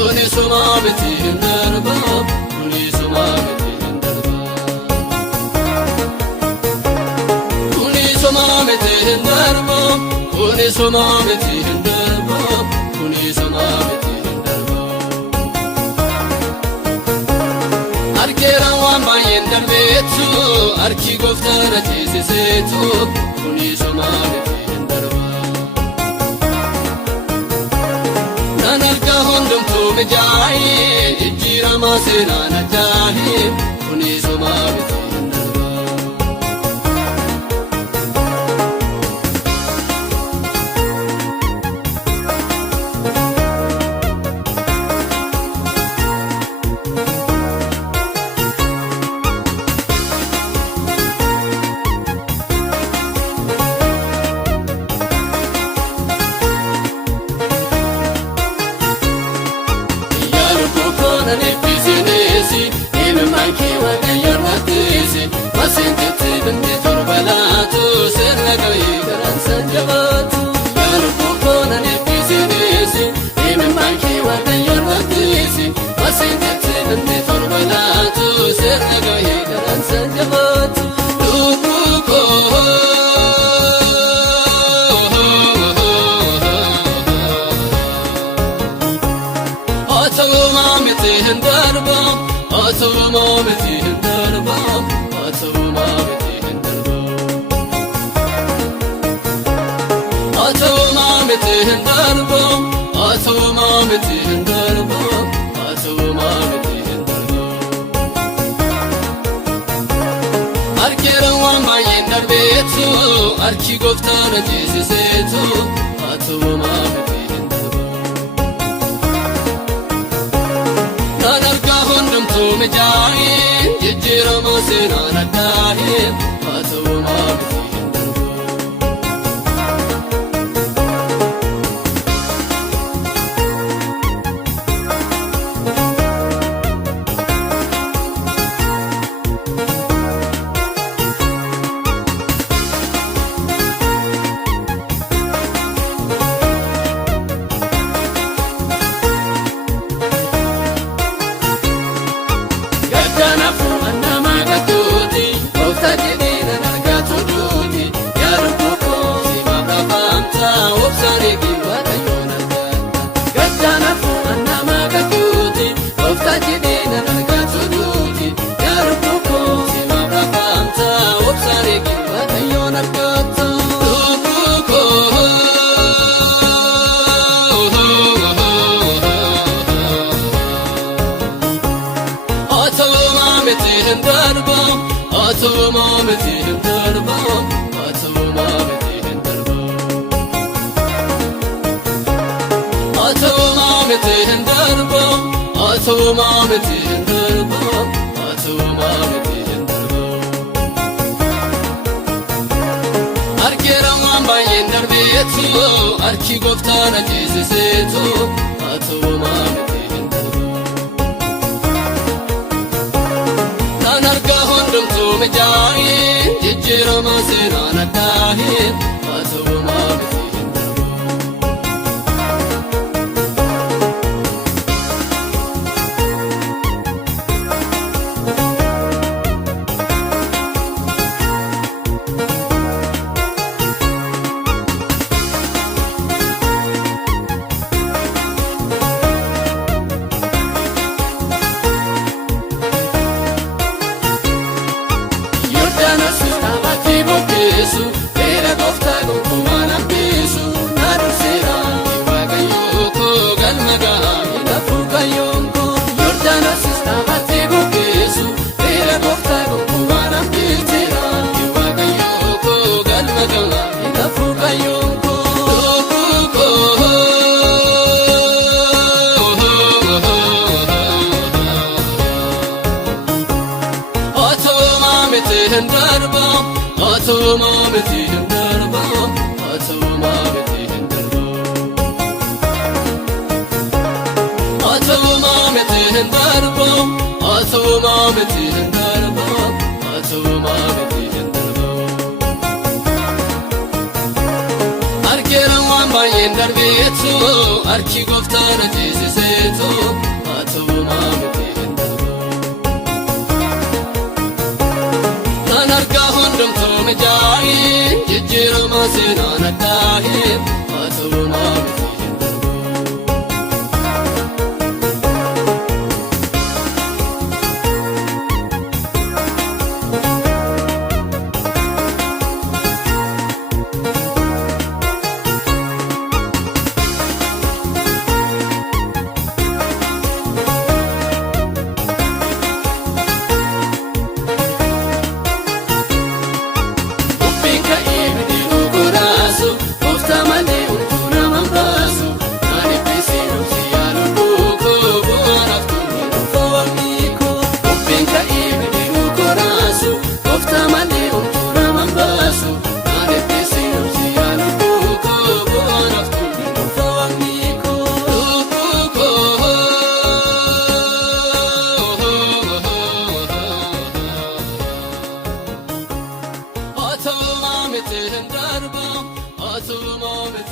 kuni sumamiti hindarba kuni sumamiti hindarba kuni sumamiti hindarba kuni sumamiti hindarba kuni sumamiti hindarba arkera wamba yendarbetu arki goftara tisisetu kuni sumamiti hindarba nanarka hondum tu mejai ijira masena najahi kuni sumamiti hindarba Nefisinesi, even my kiwa kayor matisi, masintiti bindi turbalatu, sernagai karan sanjabatu. Yarukukona nefisinesi, even my kiwa kayor matisi, masintiti bindi turbalatu, sernagai karan sanjabatu. Atamameti hindarba, atamameti hindarba, atamameti hindarba, atamameti hindarba, atamameti hindarba. Arkera wamba yendarbetu, arki goftara tisisetu, atamameti hindarba. Nanarka hondum tu mejai ijira masena nadahi atamameti hindarba atamameti hindarba, atamameti hindarba, atamameti hindarba, atamameti hindarba, atamameti hindarba. Arkera wamba yendarbetu, arki goftara tisisetu, atamameti hindarba. Nanarka hondum tu mejai ijira masena nadahi atamameti hindarba Era gofta gumana pisu narusera iwagayoko galmaga inafuga yongo Jordana sistama tibu pisu era gofta gumana pisera iwagayoko galmaga inafuga yongo atamameti hindarba atamameti hindarba, atamameti hindarba, atamameti hindarba, atamameti hindarba, atamameti hindarba. Arkera wamba yendarbetu Ato arki goftana jesiseto ato mamte hendaro nan arga hondom to mejai jejjero masena natahe ato mamte Ato mamte hendarba, ato mamte